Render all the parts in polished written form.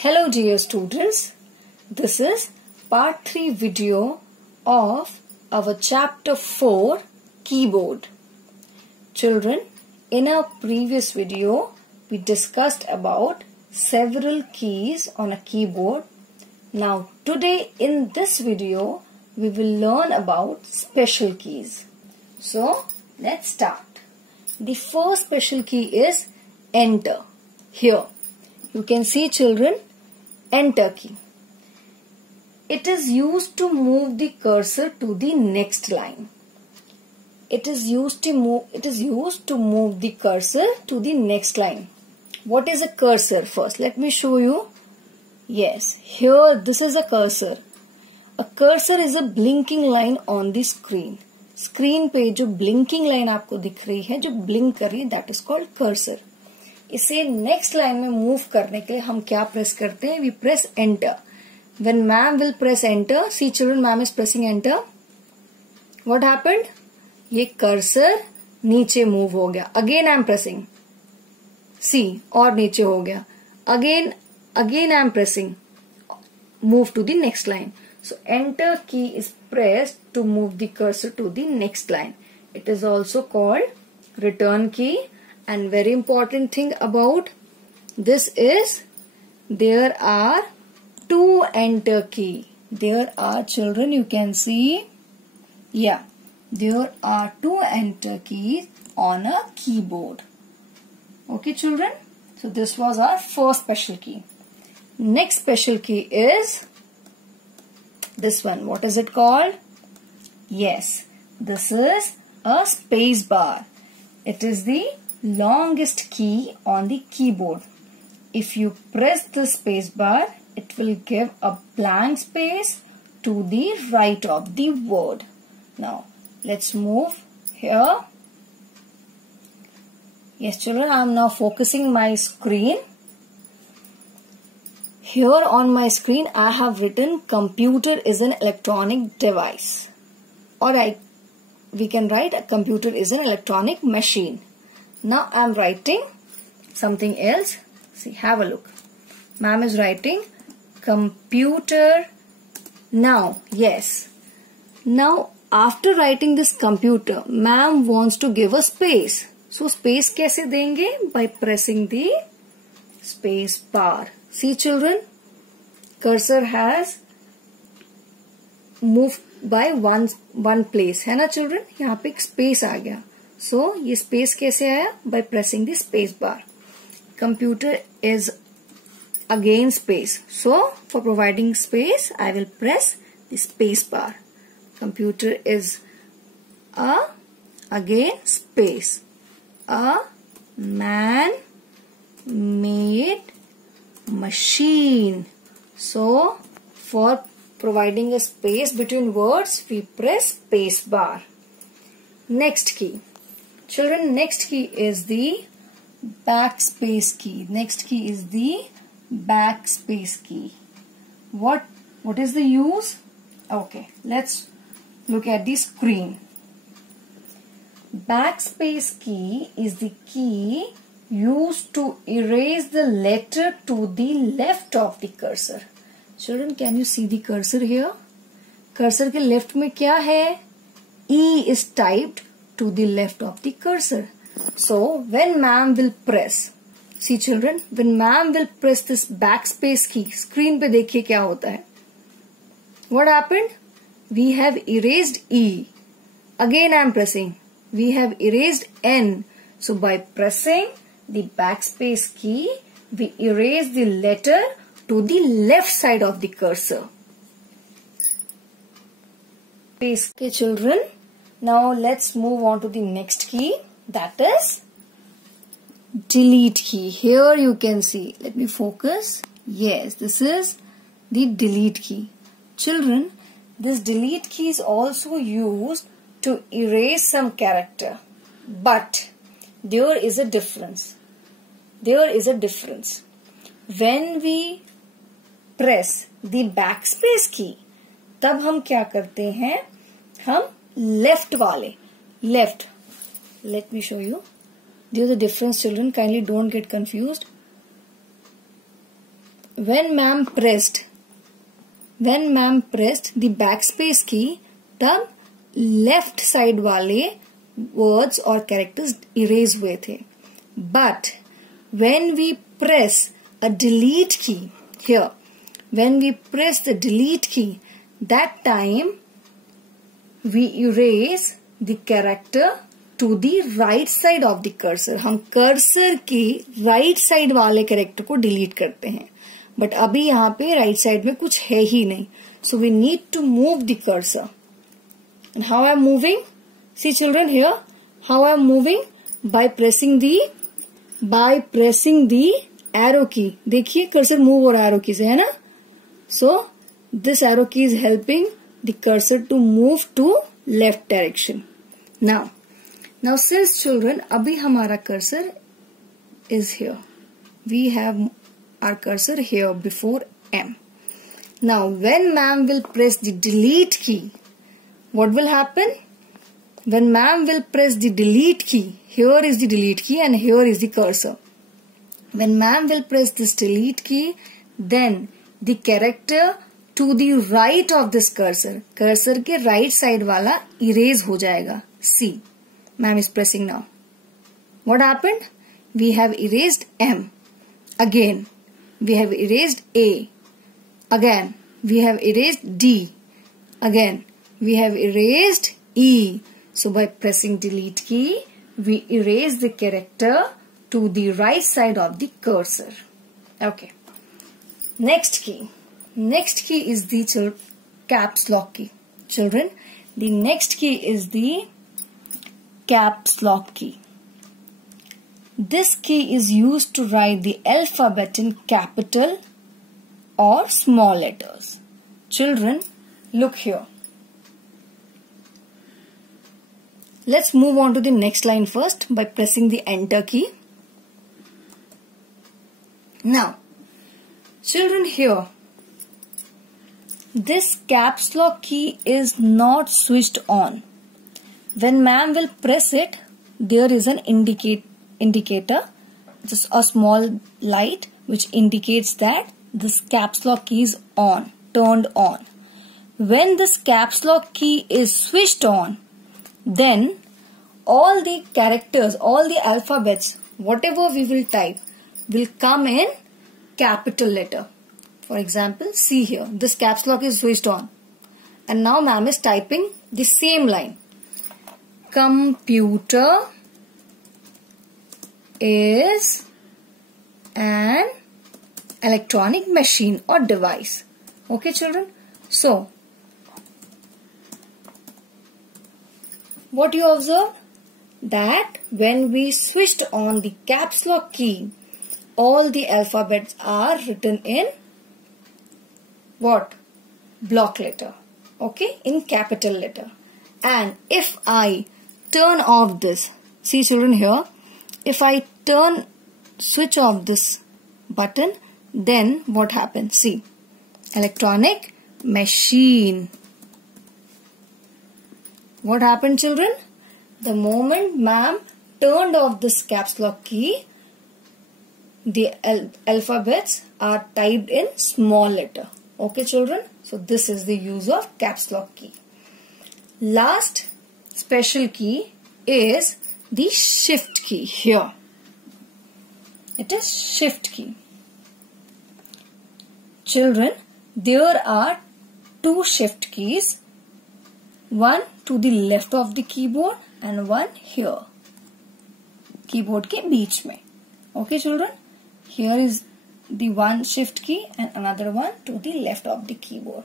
Hello dear students, this is part 3 video of our chapter 4 keyboard. Children, in our previous video we discussed about several keys on a keyboard. Now today in this video we will learn about special keys. So let's start. The first special key is enter. Here you can see children, enter key. It is used to move the cursor to the next line. It is used to move the cursor to the next line. What is a cursor? First let me show you. Yes, here this is a cursor. A cursor is a blinking line on the screen. Screen पे जो blinking line आपको दिख रही है, जो blink कर रही है, दैट इज कॉल्ड कर्सर. इसे नेक्स्ट लाइन में मूव करने के लिए हम क्या प्रेस करते हैं? We press enter. When ma'am will press enter, see children, ma'am is pressing enter. What happened? ये कर्सर नीचे मूव हो गया. Again I am pressing, see, और नीचे हो गया. Again I am pressing, move to the next line. So enter key is pressed to move the cursor to the next line. It is also called return key. And very important thing about this is there are two enter key. There are, children, you can see, yeah, there are two enter keys on a keyboard. Okay children, so this was our first special key. Next special key is this one. What is it called? Yes, this is a space bar. It is the longest key on the keyboard. If you press the space bar, it will give a blank space to the right of the word. Now, let's move here. Yes, children, I am now focusing my screen. Here on my screen I have written computer is an electronic device. Alright, we can write a computer is an electronic machine. Now I am writing something else. See, have a look. Ma'am is writing computer. Now, yes. Now after writing this computer, ma'am wants to give a space. So space कैसे देंगे? By pressing the space bar. See children, cursor has moved by one place, है ना children? यहाँ पे एक space आ गया. So ये space कैसे आया? By pressing the space bar. Computer is again space. So for providing space, I will press the space bar. Computer is again space. A man made machine. So for providing a space between words, we press space bar. Next key, children, next key is the backspace key. Next key is the backspace key. What is the use? Okay, let's look at the screen. Backspace key is the key used to erase the letter to the left of the cursor. Children, can you see the cursor here? Cursor के left में क्या है? E is typed to the left of the cursor. So when ma'am will press, see children, when ma'am will press this backspace key, screen पे देखिए क्या होता है? What happened? We have erased E. Again I am pressing. We have erased N. So by pressing the backspace key, we erase the letter to the left side of the cursor. Okay children, now let's move on to the next key, that is delete key. Here you can see, let me focus. Yes, this is the delete key. Children, this delete key is also used to erase some character, but there is a difference. There is a difference. When we press the backspace key, तब हम क्या करते हैं? हम left वाले, left. Let me show you. There is a difference children, kindly don't get confused. when ma'am pressed the backspace key, तब left side वाले words और characters erase हुए थे. But when we press a delete key here, when we press the delete key, that time we erase the character to the right side of the cursor. हम cursor के right side वाले character को delete करते हैं. But अभी यहाँ पे right side में कुछ है ही नहीं. So we need to move the cursor. And how I am moving? See children here, how I am moving? By pressing the arrow key. देखिए cursor move हो रहा है arrow key से, है ना? So this arrow key is helping the cursor to move to left direction. Now since children, अभी हमारा cursor is here. We have our cursor here before M. Now when ma'am will press the delete key, what will happen? When ma'am will press the delete key, here is the delete key and here is the cursor. When ma'am will press this delete key, then the character to the right of this cursor के right side वाला erase हो जाएगा. See, ma'am is pressing now. What happened? We have erased M. Again, we have erased A. Again, we have erased D. Again, we have erased E. So by pressing delete key, we erase the character to the right side of the cursor. Okay. Next key is the caps lock key. Children, the next key is the caps lock key. This key is used to write the alphabet in capital or small letters. Children, look here. Let's move on to the next line first by pressing the enter key. Now, children, here, this caps lock key is not switched on. When ma'am will press it, there is an indicator, just a small light which indicates that this caps lock key is on, turned on. When this caps lock key is switched on, then all the characters, all the alphabets, whatever we will type, will come in capital letter. For example, see here, this caps lock is switched on. And now ma'am is typing the same line. Computer is an electronic machine or device. Okay children? So, what you observe? That when we switched on the caps lock key, all the alphabets are written in what? Block letter. Okay? In capital letter. And if I turn off this, see children here, if I switch off this button, then what happens? See, electronic machine. What happened children? The moment ma'am turned off this caps lock key, the alphabets are typed in small letter. Okay children? So this is the use of caps lock key. Last special key is the shift key here. It is shift key. Children, there are two shift keys. One to the left of the keyboard and one here. Keyboard के बीच में. Okay children? Here is the one shift key and another one to the left of the keyboard.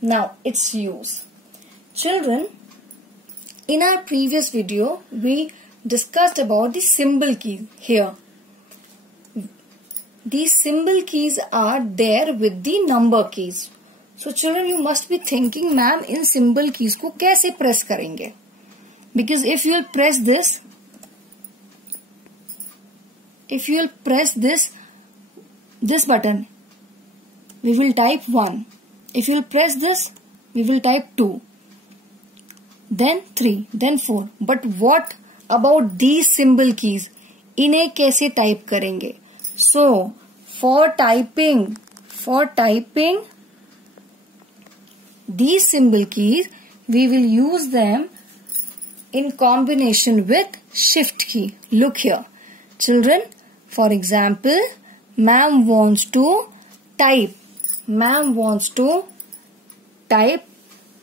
Now its use. Children, in our previous video, we discussed about the symbol key here. These symbol keys are there with the number keys. So children, you must be thinking, ma'am, in symbol keys को कैसे press करेंगे? Because if you will press this button, we will type 1. If you will press this, we will type 2. Then 3, then 4. But what about these symbol keys? इन्हें कैसे type करेंगे? So, for typing For typing these symbol keys, we will use them in combination with shift key. Look here. Children, for example, ma'am wants to type. Ma'am wants to type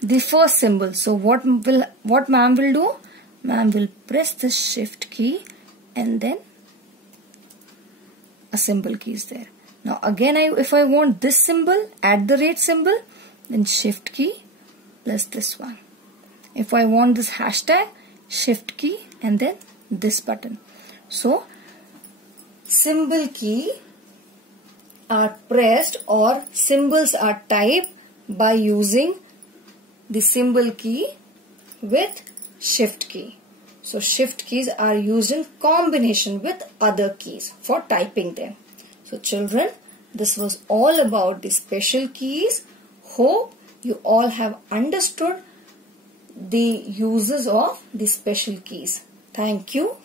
the first symbol. So what ma'am will do? Ma'am will press the shift key and then a symbol key is there. Now again, if I want this symbol, @ symbol, then shift key plus this one. If I want this hashtag, shift key and then this button. So symbol key are pressed or symbols are typed by using the symbol key with shift key. So shift keys are used in combination with other keys for typing them. So children, this was all about the special keys. Hope you all have understood the uses of the special keys. Thank you.